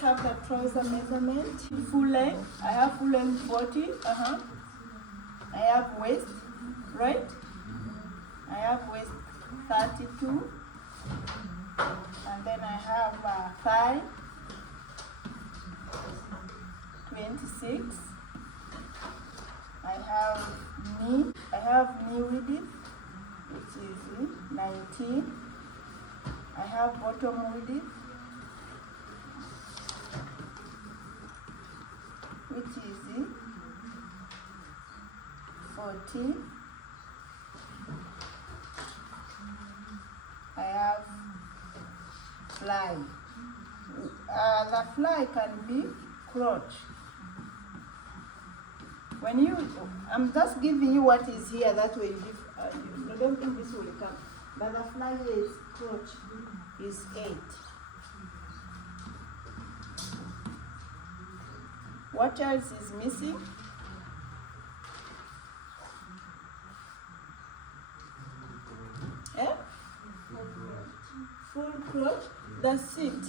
let's have the trouser measurement. Full length, I have full length 40, I have waist, right? I have waist 32, and then I have thigh 26. I have knee width, which is 19. I have bottom width, which is 14. I have fly. The fly can be crotch. I'm just giving you what is here, that way I don't think this will come. But the fly is crotch is 8. What else is missing? Full crotch. The seat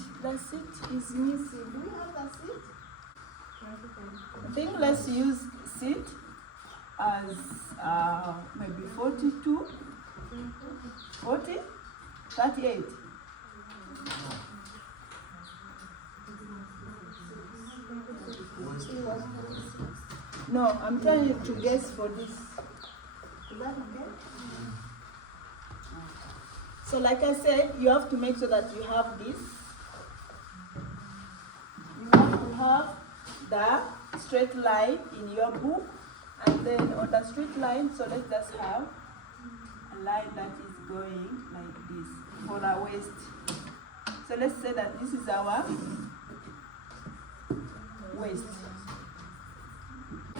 is missing. Do we have the seat? I think let's use seat as maybe 42, 40, 38. No, I'm trying you to guess for this. Is that okay? So like I said, you have to make sure that you have this. You have to have the straight line in your book, and then on the straight line, so let's just have a line that is going like this for our waist. So let's say that this is our waist.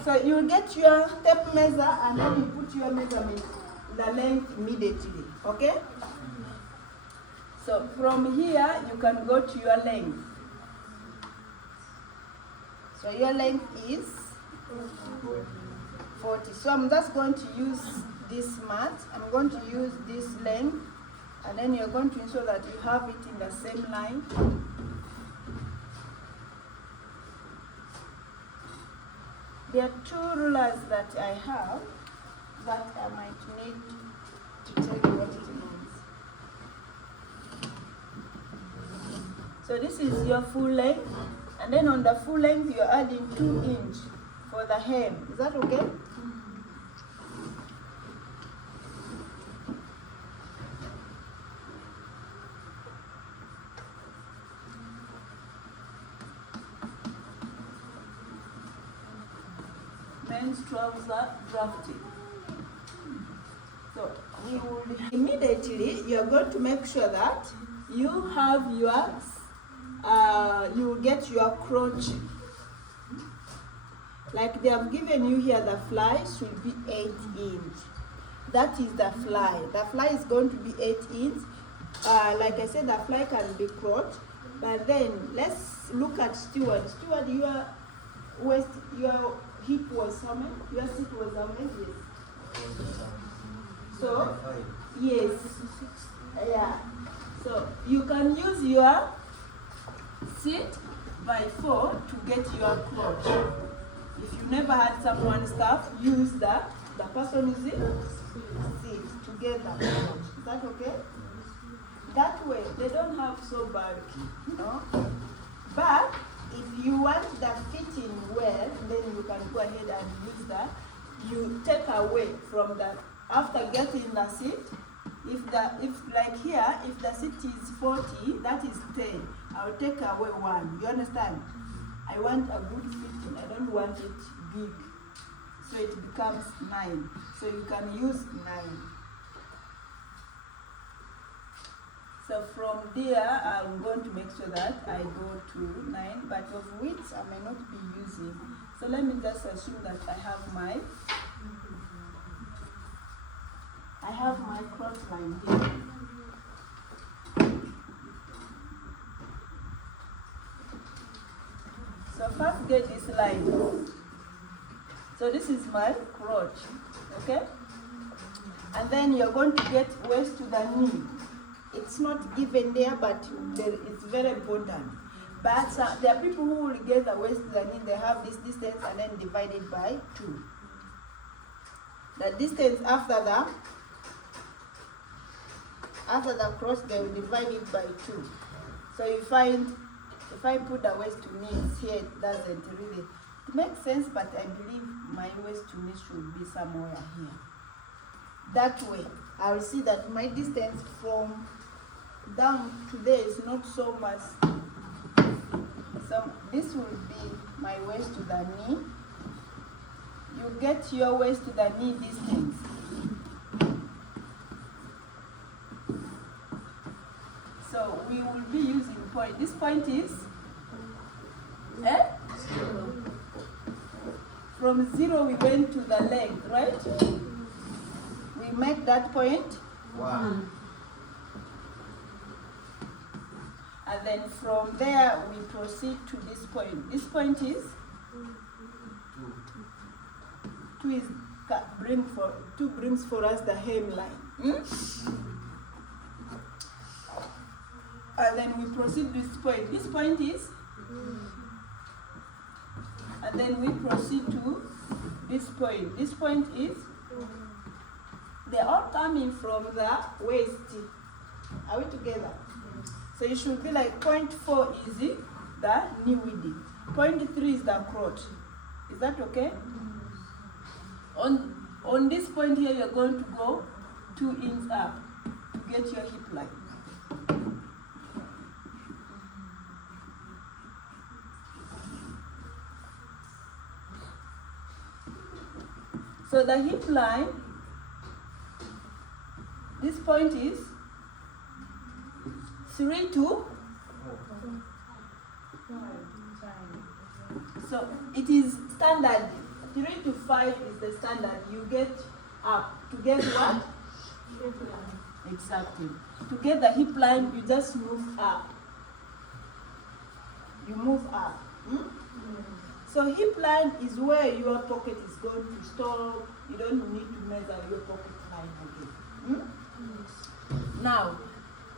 So you get your tape measure and then you put your measurement, the length immediately, okay? So from here, you can go to your length. So your length is 40. So I'm just going to use this mat. I'm going to use this length, and then you're going to ensure that you have it in the same line. There are 2 rulers that I have that I might need to tell you what it means. So this is your full length, and then on the full length you're adding 2 inches for the hem. Is that okay? Men's trouser drafting. So we will immediately, you are going to make sure that you have your you get your crotch. Like they have given you here, the fly should be 8 inches. That is the fly. The fly is going to be 8 inches. Like I said, the fly can be crotch. But then let's look at steward. Steward, your waist, your hip was how many? Your seat was how many? Yes. So, yes. Yeah. So you can use your seat by 4 to get your crotch. If you never had someone staff, use the person is it? Seat to get the crotch. Is that okay? That way they don't have so bulky, you know. But if you want the fitting well, then you can go ahead and use that. You take away from that after getting the seat. If like here, if the seat is 40, that is 10. I'll take away 1. You understand? I want a good fitting. I don't want it big. So it becomes 9. So you can use 9. So from there, I'm going to make sure that I go to 9, but of which I may not be using. So let me just assume that I have my cross line here. So first get this line. So this is my crotch, okay? And then you're going to get waist to the knee. It's not given there, but it's very important. But there are people who will get the waist to the knee, they have this distance and then divide it by 2. The distance after the cross, they will divide it by 2. So you find, if I put the waist to knees here, it doesn't really, it makes sense, but I believe my waist to knees should be somewhere here. That way, I will see that my distance from down to there is not so much. So this will be my waist to the knee. You get your waist to the knee distance. So we will be using point. This point is 0. From 0 we went to the length, right? We make that point 1. And then from there we proceed to this point. This point is 2 is two brings for us the hemline. And then we proceed to this point. This point is, and then we proceed to this point. This point is, they're all coming from the waist. Are we together? So it should be like 0.4 is the knee width. 0.3 is the crotch. Is that okay? On this point here, you're going to go 2 inches up to get your hip line. So the hip line, this point is 3 to, so it is standard, 3 to 5 is the standard. You get up. To get what? Exactly. To get the hip line, you just move up. You move up. So hip line is where your pocket is going to stop. You don't need to measure your pocket line again. Now,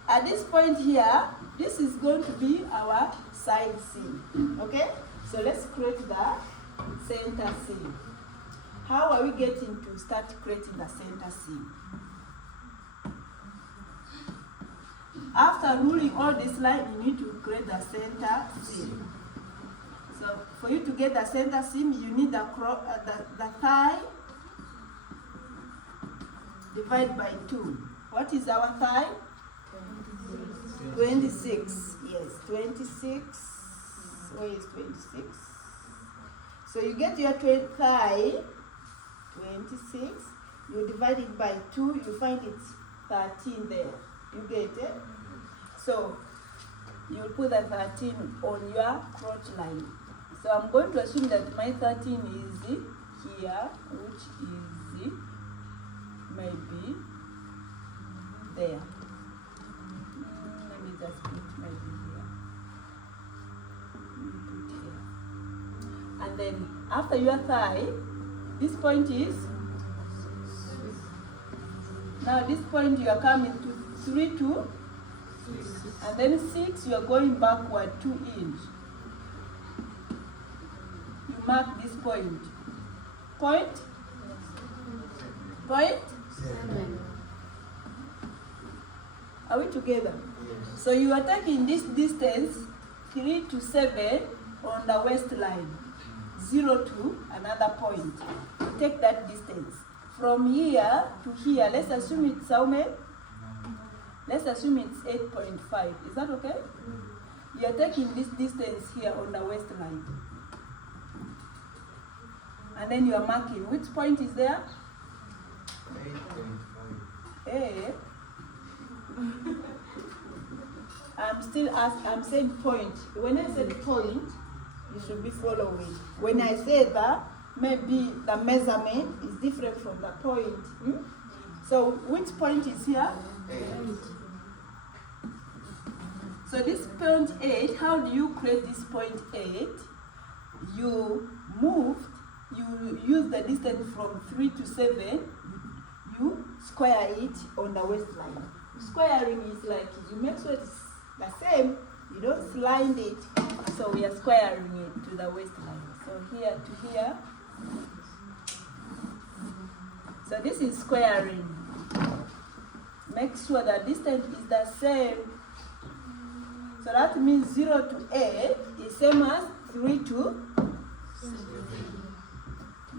at this point here, this is going to be our side seam. Okay? So let's create the center seam. How are we getting to start creating the center seam? After ruling all this line, you need to create the center seam. So for you to get the center seam, you need the thigh divided by 2. What is our thigh? 26. Yes, 26. Where is 26? So you get your thigh, 26. You divide it by 2. You find it's 13 there. You get it? So you put the 13 on your crotch line. So I'm going to assume that my 13 is here, which is maybe there. Let me just put maybe here. Put here. And then after your thigh, this point is, now this point you are coming to 3 to, and then 6 you are going backward 2 inches. Mark this point. Point 7. Are we together? Yes. So you are taking this distance 3 to 7 on the waistline, 0 to another point. You take that distance from here to here. Let's assume it's how many? Let's assume it's 8.5. Is that okay? You are taking this distance here on the waistline. And then you are marking. Which point is there? 8.5. I'm saying point. When I said point, you should be following. When I say that, maybe the measurement is different from the point. So which point is here? 8. So this point 8, how do you create this point 8? You use the distance from 3 to 7, you square it on the waistline. Squaring is like, you make sure it's the same, you don't slide it So we are squaring it to the waistline. So here to here. So this is squaring. Make sure the distance is the same. So that means 0 to 8 is same as 3 to 7.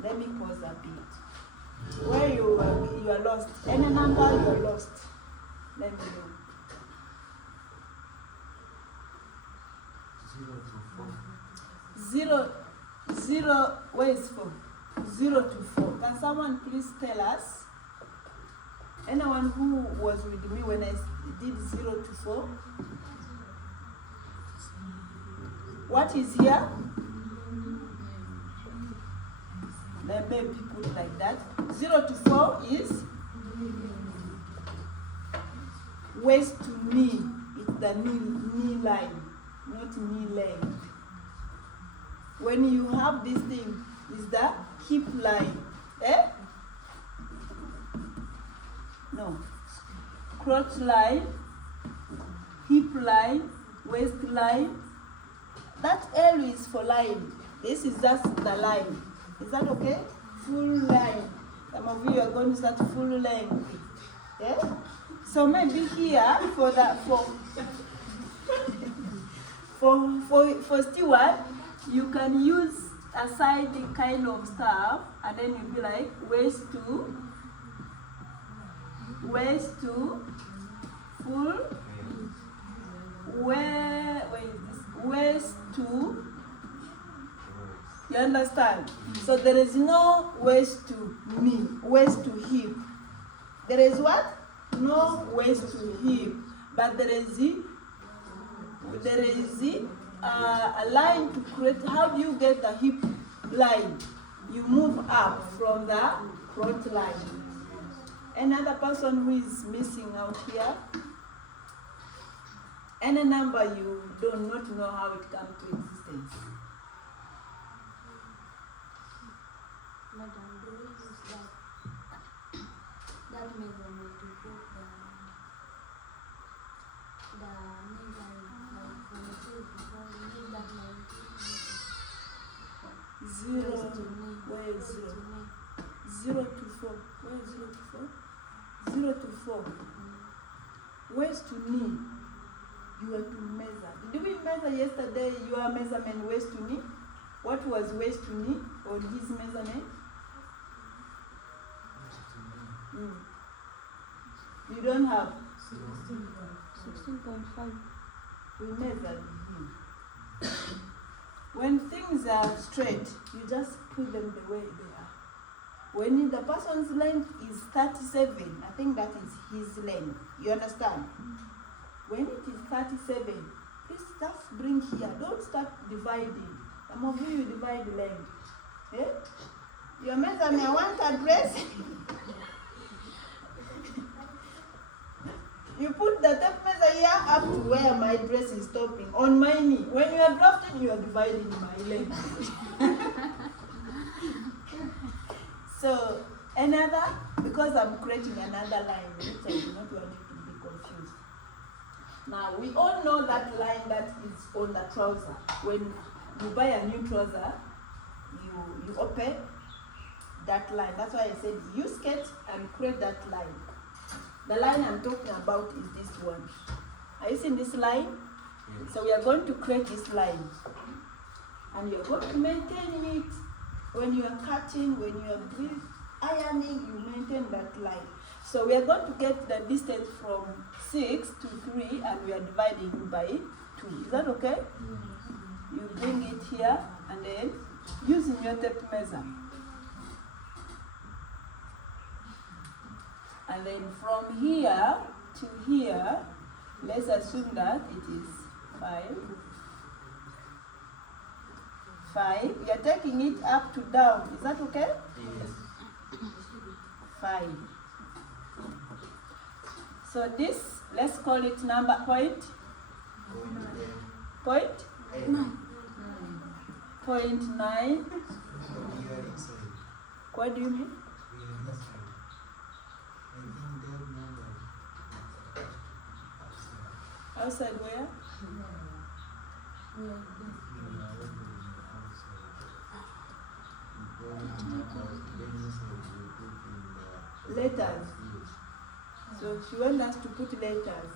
Let me pause a bit. Where you are lost. Any number you are lost. Let me know. 0 to 4. 0, where is 4? 0 to 4. Can someone please tell us? Anyone who was with me when I did 0 to 4? What is here? Let me put it like that. 0 to 4 is waist to knee. It's the knee line, not knee length. When you have this thing, is the hip line. Eh? No. Crotch line, hip line, waist line. That L is for line. This is just the line. Is that okay? Full line. Some of you are going to start full length. Yeah? So maybe here for steward, you can use a side kind of stuff, and then you'll be like waist to full waist to, you understand? So there is no waist to knee, waist to hip. There is what? No waist to hip, but there is a line to create. How do you get the hip line? You move up from the front line. Another person who is missing out here? Any number you do not know how it comes to existence? Madam, do we use that measurement to put the measurement, like from 2 to 4, we need that 19 0 to me. Where is 0? 0 to 4. Where is 0 to 4? 0 to 4. Where's to knee? You are to measure. Did we measure yesterday your measurement waist to knee? What was waist to knee on his measurement? You don't have? 16.5. We measured him. When things are straight, you just put them the way they are. When the person's length is 37, I think that is his length. You understand? When it is 37, please just bring here. Don't start dividing. Some of you divide length. Eh? Your measurement, I want a dress. You put the tape measure here up to where my dress is stopping, on my knee. When you are drafting, you are dividing my length. So, another, because I'm creating another line, which I do not want you to be confused. Now, we all know that line that is on the trouser. When you buy a new trouser, you open that line. That's why I said use sketch and create that line. The line I'm talking about is this one. Are you seeing this line? Yes. So we are going to create this line. And you're going to maintain it. When you are cutting, when you are ironing, you maintain that line. So we are going to get the distance from 6 to 3, and we are dividing by 2. Is that okay? You bring it here, and then using your tape measure. And then from here to here, let's assume that it is 5. 5. We are taking it up to down. Is that okay? Yes. 5. So this, let's call it number point. Point? 0.9. What do you mean? Outside where? Letters. So she wants us to put letters.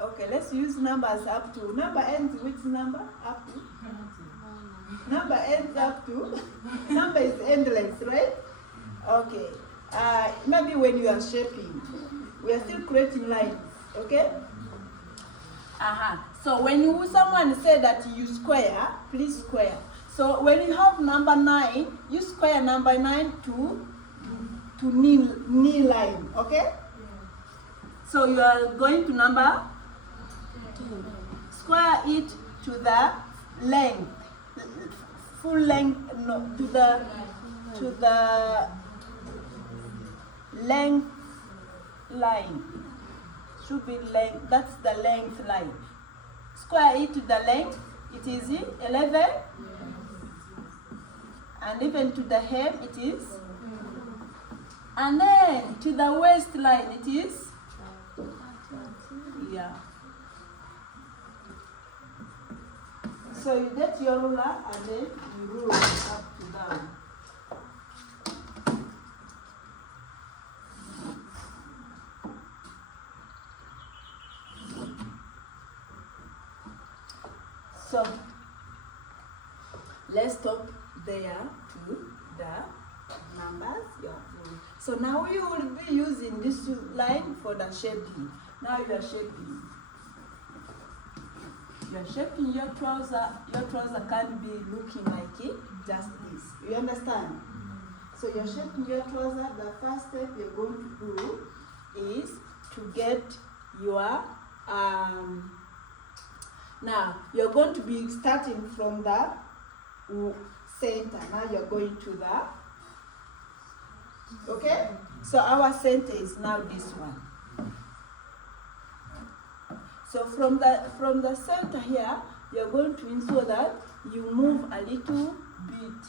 Okay, let's use numbers up to. Number ends which number? Up to? Number ends up to. Number is endless, right? Okay. Maybe when you are shaping, we are still creating lines. Okay? So when someone said that you square, please square. So when you have number 9, you square number 9 to knee line. Okay? So you are going to number 2. Square it to the length, full length, no, to the length line. Should be length. That's the length line. Square it to the length. It is 11, and even to the hem it is, and then to the waistline it is. Yeah. So you get your ruler and then you rule up to down. So let's stop there to the numbers. Yeah. So now you will be using this line for the shaping. Now you are shaping. You are shaping your trouser. Your trouser can't be looking like it, just this. You understand? So you're shaping your trouser. The first step you're going to do is to get your now you're going to be starting from the center. Now you're going to the, okay? So our center is now this one. So from the center here, you're going to ensure that you move a little bit,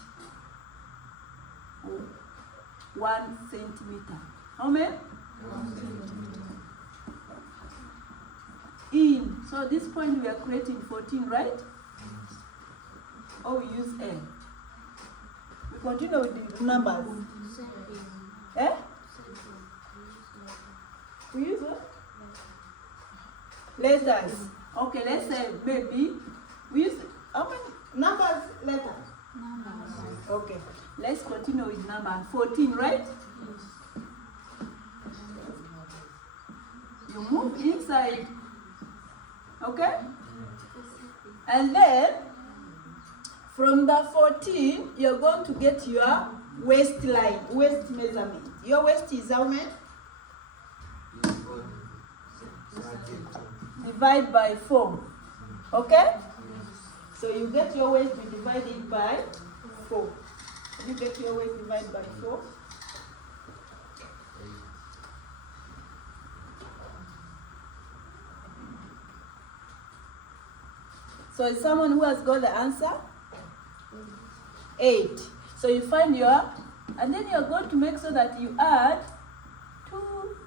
1 centimeter. How many? 1 centimeter. In. So this point we are creating 14, right? Or we use N. We continue with the numbers. Eh? We use what? Letters. Okay, let's say maybe we use how many numbers? Letters. Numbers. Okay. Let's continue with number 14, right? You move inside. Okay? And then from the 14, you're going to get your waistline, waist measurement. Your waist is how many? Divide by 4. Okay? So you get your waist divided by 4. You get your waist divided by 4. So is someone who has got the answer? 8. So you find your, and then you're going to make sure that you add 2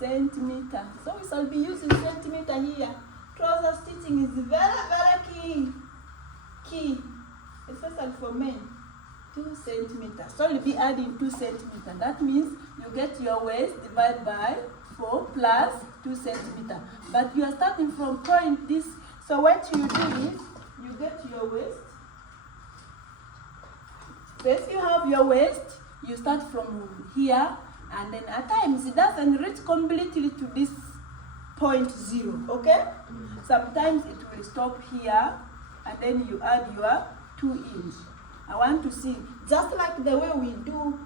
centimeters. So we shall be using centimeter here. Trouser stitching is very, very key, especially for men. 2 centimeters. So you'll be adding 2 centimeters. That means you get your waist divided by 4 plus 2 centimeters. But you are starting from point this. So what you do is, you get your waist. So if you have your waist, you start from here, and then at times it doesn't reach completely to this point 0, okay? Sometimes it will stop here, and then you add your 2 inch. I want to see, just like the way we do,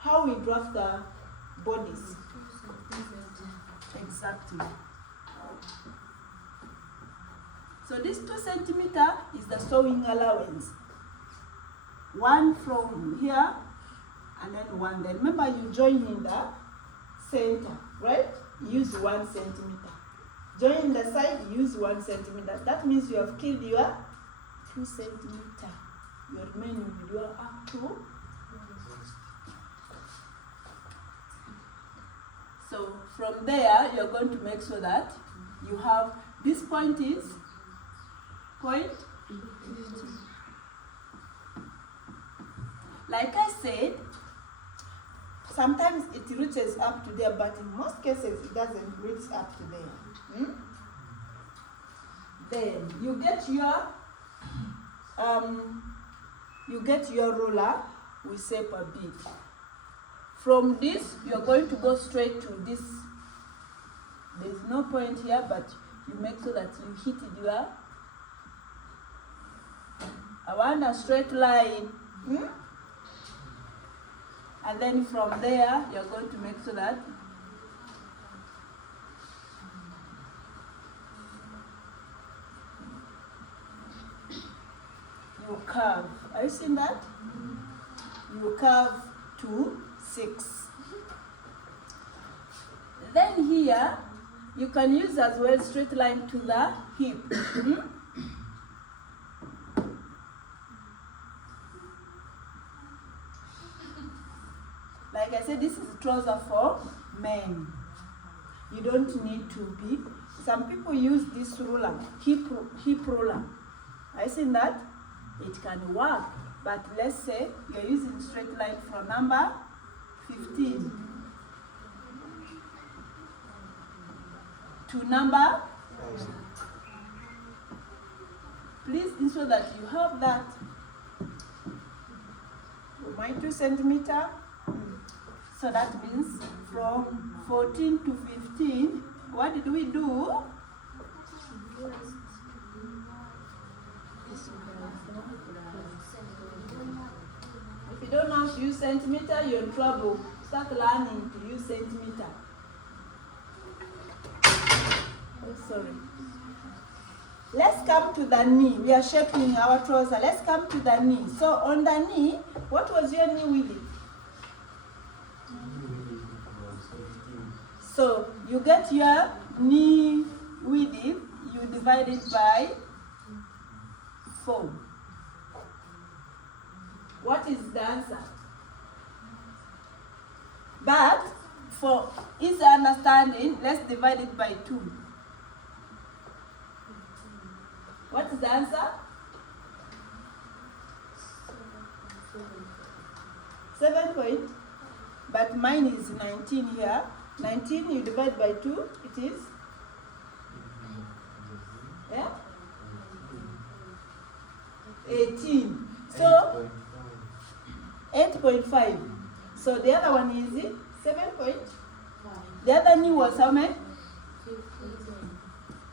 how we draft the bodies. Exactly. So this 2 centimeters is the sewing allowance. 1 from here, and then 1 there. Remember, you join in the center, right? Use 1 centimeter. Join in the side, use 1 centimeter. That means you have killed your 2 centimeters. You are remaining with your up to. So from there, you're going to make sure that you have, this point is point 50. said, sometimes it reaches up to there, but in most cases it doesn't reach up to there. Then you get your ruler, we say per bit. From this, you're going to go straight to this. There's no point here, but you make sure that you hit your, I want a straight line. And then from there, you're going to make sure that you curve. Are you seeing that? You curve to 6. Then here, you can use as well straight line to the hip. Like I said, this is a trouser for men. You don't need to be. Some people use this ruler, hip ruler. Are you seeing that? It can work. But let's say you're using straight line from number 15 to number. Please ensure that you have that. My 2 centimeter. So that means from 14 to 15, what did we do? If you don't know how to use centimeter, you're in trouble. Start learning to use centimeter. Oh, sorry. Let's come to the knee. We are shaping our trouser. Let's come to the knee. So on the knee, what was your knee width? So you get your knee width, you divide it by 4. What is the answer? But for easy understanding, let's divide it by 2. What is the answer? 7 point. But mine is 19 here. 19 you divide by 2, it is? Yeah? 18. So 8.5. So the other one is 7 point. The other knee was how many?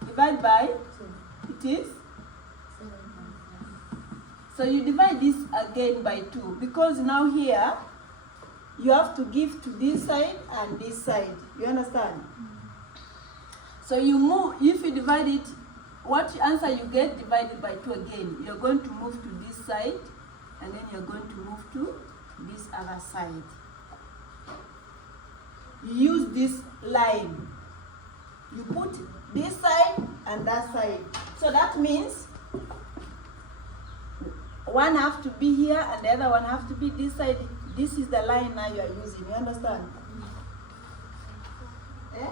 Divide by, it is? So you divide this again by 2, because now here you have to give to this side and this side. You understand? So you move, if you divide it, what answer you get divided by 2 again. You're going to move to this side, and then you're going to move to this other side. You use this line. You put this side and that side. So that means one have to be here and the other one have to be this side. This is the line now you are using. You understand? Eh?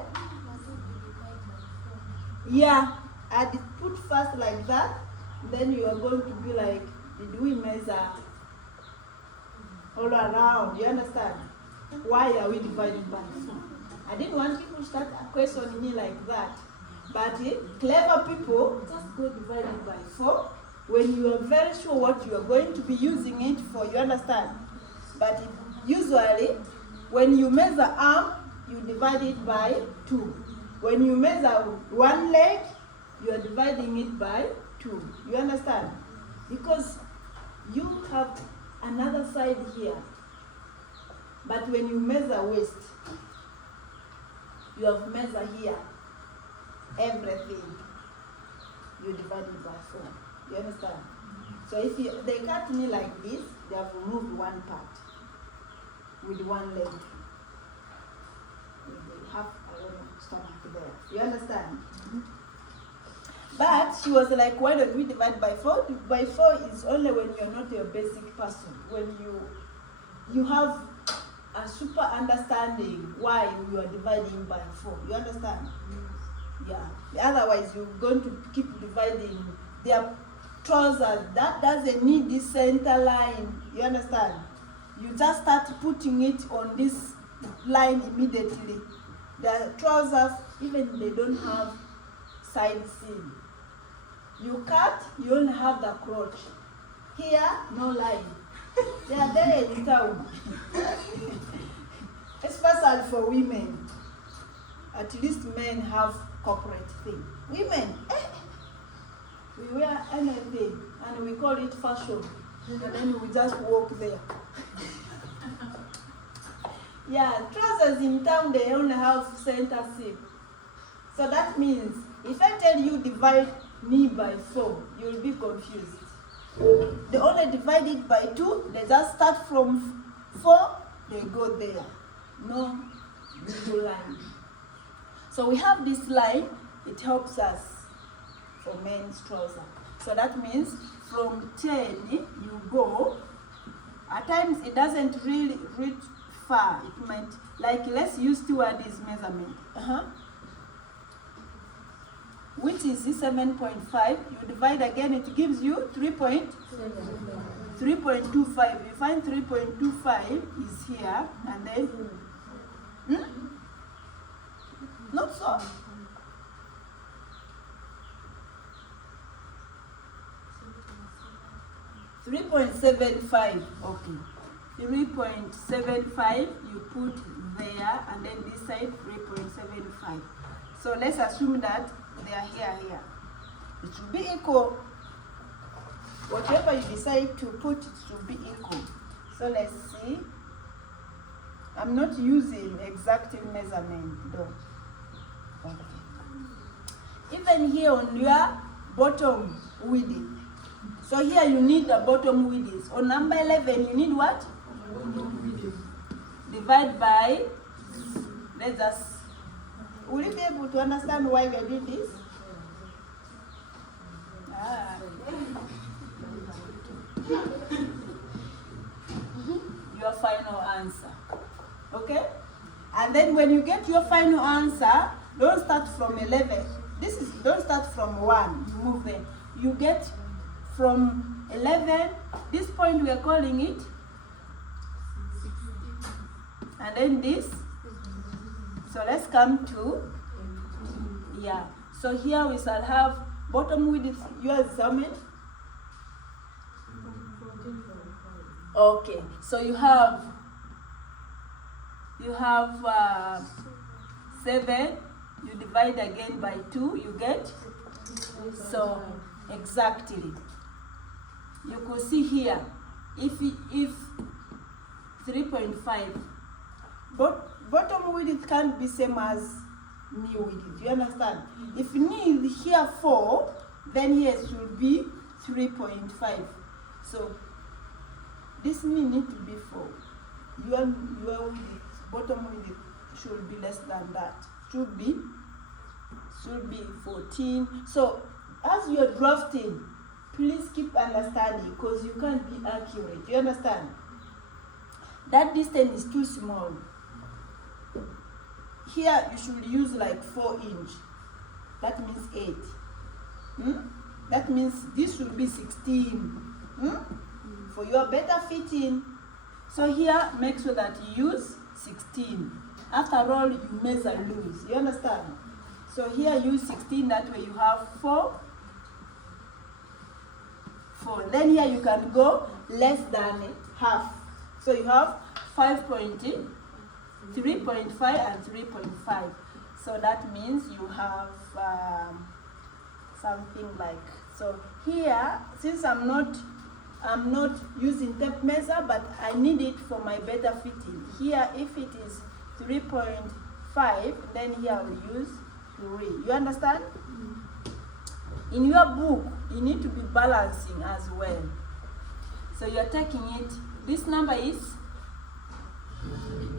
Yeah. And put first like that. Then you are going to be like, did we measure all around? You understand? Why are we dividing by 4? I didn't want people to start questioning me like that. But clever people just go divided by 4 when you are very sure what you are going to be using it for. You understand? But usually, when you measure arm, you divide it by 2. When you measure one leg, you are dividing it by 2. You understand? Because you have another side here. But when you measure waist, you have measured here. Everything. You divide it by 4. You understand? So if they cut me like this, they have removed one part with one leg. They have a stomach there. You understand? But she was like, why don't we divide by 4? By 4 is only when you're not a basic person. When you have a super understanding why you are dividing by 4. You understand? Yeah. Otherwise, you're going to keep dividing their trousers. That doesn't need this center line. You understand? you just start putting it on this line immediately. The trousers, even they don't have side seam. You cut, you only have the crotch. Here, no line. They are there in town. Especially for women. At least men have corporate thing. Women, we wear anything and we call it fashion. And then we just walk there. Yeah, trousers in town, they only have center seam. So that means, if I tell you divide knee by 4, you will be confused. They only divide it by 2, they just start from 4, they go there. No middle line. So we have this line, it helps us for men's trouser. So that means from 10 you go, at times it doesn't really reach far. It might, like let's use stewardess measurement. Which is 7.5, you divide again, it gives you 3.25. You find 3.25 is here, and then, not so. 3.75, okay. 3.75 you put there, and then this side 3.75. So let's assume that they are here. It should be equal. Whatever you decide to put, it should be equal. So let's see. I'm not using exact measurement though. Okay. Even here on your bottom width. So here you need the bottom width. On number 11 you need what? Divide by, let's just, will you be able to understand why we are doing this? Your final answer. Okay? And then when you get your final answer, don't start from 11. Don't start from 1. You move there. You get from 11, this point we are calling it, and then this. So let's come to, yeah. So here we shall have bottom width, yours is how many? Okay, so you have 7, you divide again by 2, you get, so exactly. You could see here, if 3.5, bottom width can't be same as knee width. You understand? If knee is here 4, then here it should be 3.5. So this knee need to be 4. Your width, bottom width should be less than that. Should be 14. So as you are drafting, please keep understanding, because you can't be accurate. You understand? That distance is too small. Here you should use like 4 inch. That means 8. That means this should be 16. For your better fitting. So here, make sure that you use 16. After all, you measure loose. You understand? So here use 16. That way you have 4. Then here you can go less than half. So you have 3.5 and 3.5. So that means you have something like, so here, since I'm not using tape measure, but I need it for my better fitting. Here, if it is 3.5, then here I will use 3. You understand? In your book, you need to be balancing as well. So you're taking it, this number is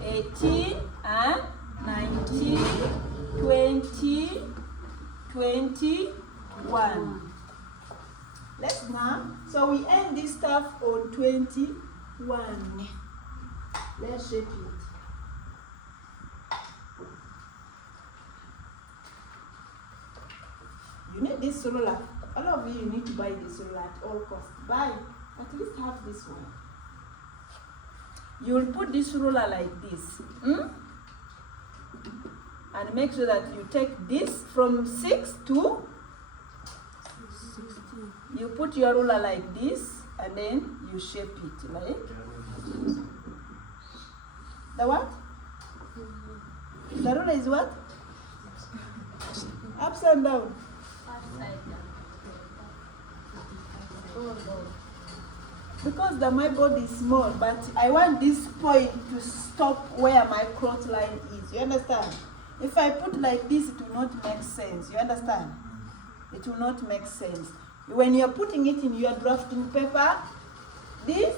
18 and 19, 20, 21. Let's now, so we end this stuff on 21. Let's shape it. You need this ruler. All of you need to buy this ruler at all costs. Buy, at least have this one. You will put this ruler like this. And make sure that you take this from 6 to 16. You put your ruler like this and then you shape it like the what? The ruler is what? Upside down. Because my body is small, but I want this point to stop where my cloth line is. You understand? If I put like this, it will not make sense. You understand? It will not make sense. When you're putting it in your drafting paper, this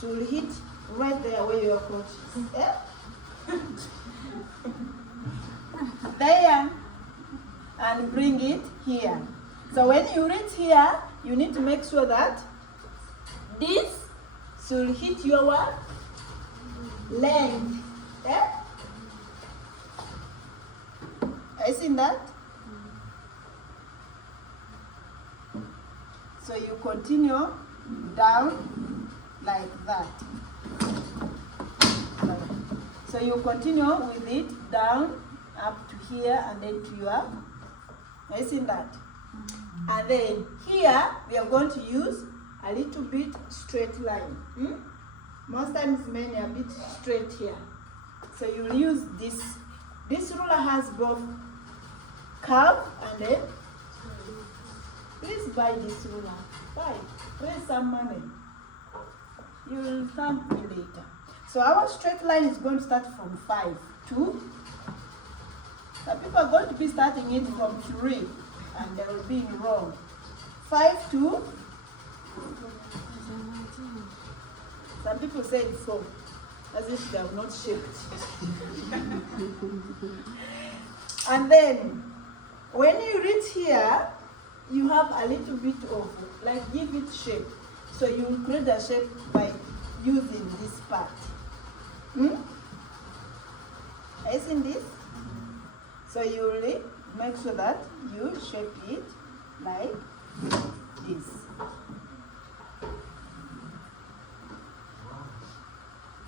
should hit right there where your cloth is. Eh? There. And bring it here. So when you reach here, you need to make sure that this should hit your what? Length. Eh? Have you seen that? So you continue down like that. So you continue with it down up to here and then to your. Have you seen that? And then here we are going to use a little bit straight line. Most times men are a bit straight here. So you'll use this. This ruler has both curve and then please buy this ruler. Buy. Raise some money. You will thank me later. So our straight line is going to start from 5 to. Some people are going to be starting it from 3 and they will be wrong. 5 to. Some people say 4, as if they have not shaped. And then, when you reach here, you have a little bit of, like, give it shape. So you will create a shape by using this part. Are you seeing this? So you will make sure that you shape it like this.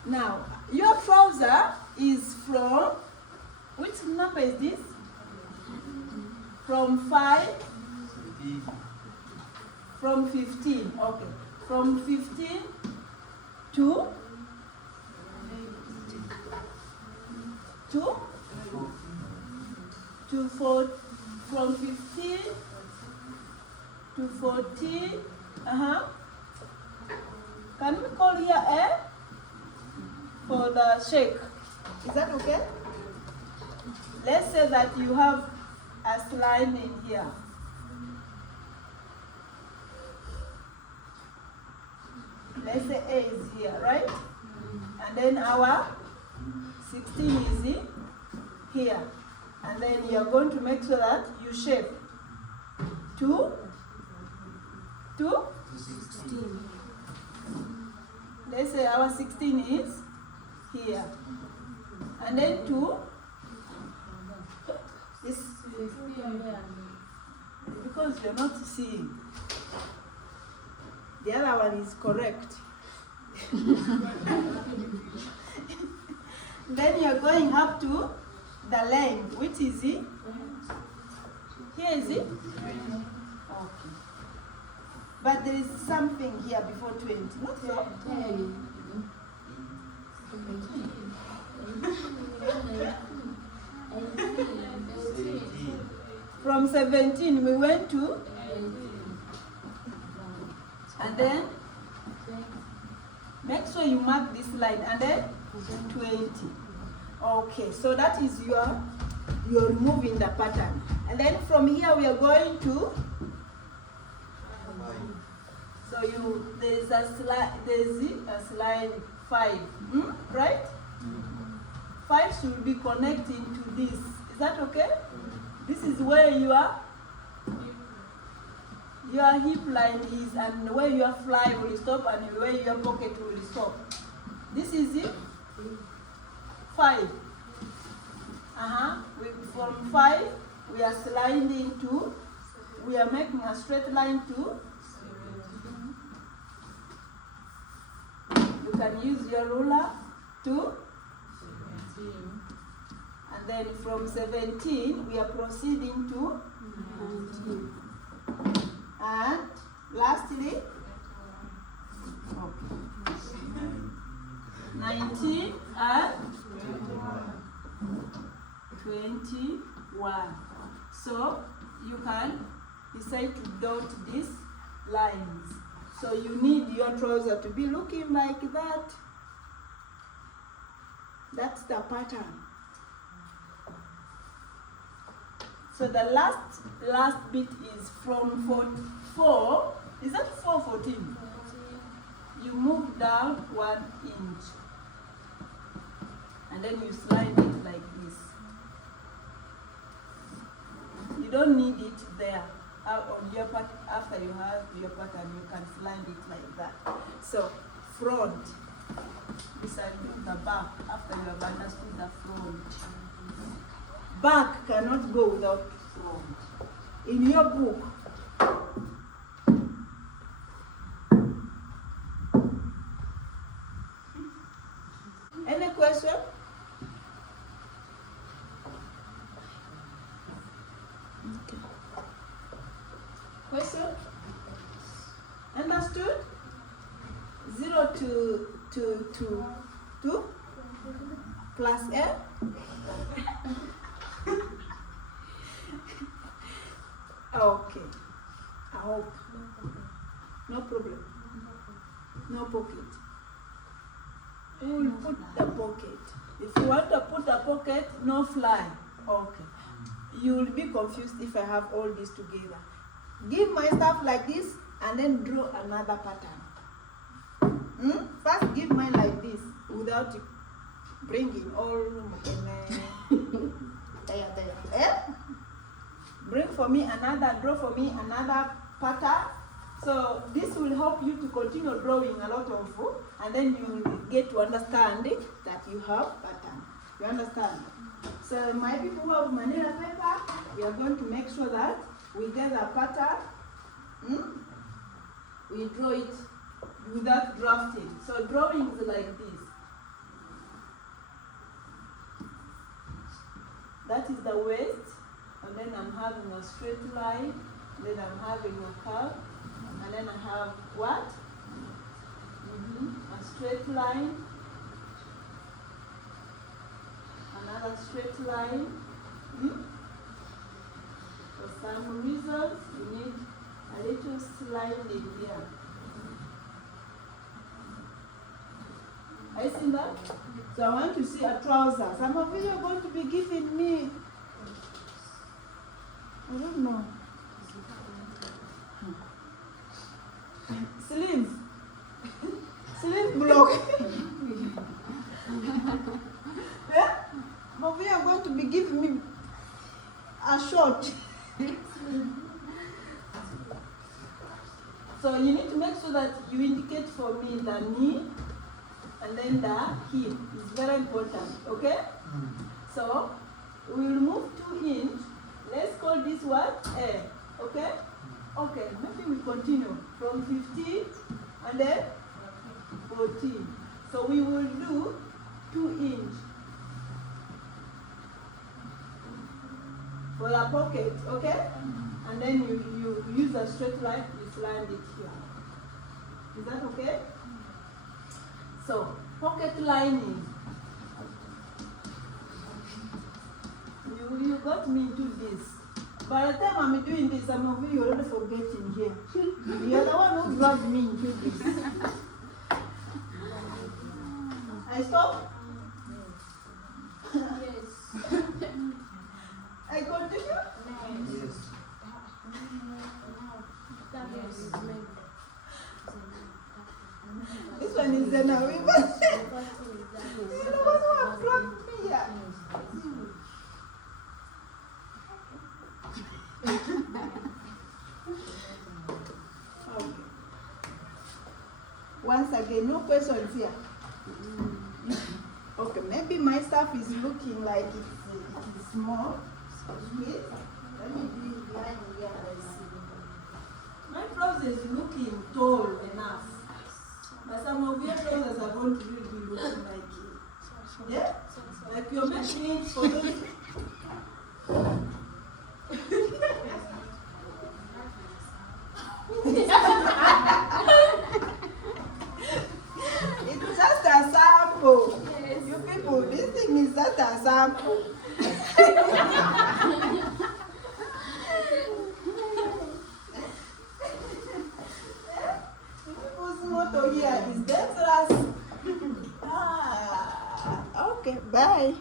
Now, your trouser is from, which number is this? From 5? From 15, okay. From 15 to? To 4, from 15 to 14. Can we call here A for the shake? Is that okay? Let's say that you have a line in here. Let's say A is here, right? And then our 16 is here. And then you are going to make sure that you shape 2 to 16. Let's say our 16 is here. And then 2 is because you're not seeing. The other one is correct. Then you're going up to the length, which is it? Here is it? Okay. But there is something here before 20, not so? 10. From 17 we went to, and then make sure you mark this line, and then 20. Okay, so that is you're removing the pattern. And then from here we are going to, so there's a line 5, right? 5 should be connecting to this. Is that okay? This is where your hip line is, and where your fly will stop, and where your pocket will stop. This is it. 5. From 5, we are sliding to, we are making a straight line to, you can use your ruler to 17. And then from 17, we are proceeding to 19. And lastly, 19 and 21. So you can decide to dot these lines. So you need your trouser to be looking like that. That's the pattern. So the last bit is from 4. Is that 414? You move down 1 inch. And then you slide it like this. You don't need it there. On your part, after you have your pattern, you can slide it like that. So front, beside the back, after you have understood the front. Back cannot go without front. In your book, any question? Okay. Question? Understood? 0 to 2 plus L. Okay. I hope. No problem. No pocket. We will put the pocket. If you want to put a pocket, no fly. Okay. You will be confused if I have all this together. Give my stuff like this and then draw another pattern. First give mine like this without bringing all there. Bring for me another, draw for me another pattern. So this will help you to continue drawing a lot of food, and then you will get to understand that you have pattern. You understand? So my people who have manila paper, we are going to make sure that we get a pattern. We draw it without drafting. So drawing is like this. That is the waist, and then I'm having a straight line, then I'm having a curve, and then I have what? A straight line, another straight line. For some reasons, you need a little slide in here. Are you seeing that? So I want to see a trouser. Some of you are going to be giving me, I don't know, sleeves. Sleeve block. Yeah? Some of you are going to be giving me a short. So you need to make sure that you indicate for me the knee and then the hip. It's very important, okay? So we will move 2 inch. Let's call this one A, okay? Okay, maybe we continue from 15 and then 14. So we will do 2 inch for a pocket, okay? And then you use a straight line, you slide it here. Is that okay? So, pocket lining. You got me into this. By the time I'm doing this, some of you already forgetting here. You're the one who dragged me into this. I stop? Yes. I continue? Yes. This one is the now. You're the one who have dragged me here. Okay. Once again, no questions here. Okay, maybe my stuff is looking like it is small. Please, let me be behind here. My trouser is looking tall enough. But some of your trousers are going to really be looking like it. Yeah? Like you're making it for those. It's just a sample. You people, this thing is just a sample. People's motto here is dangerous. Okay, bye.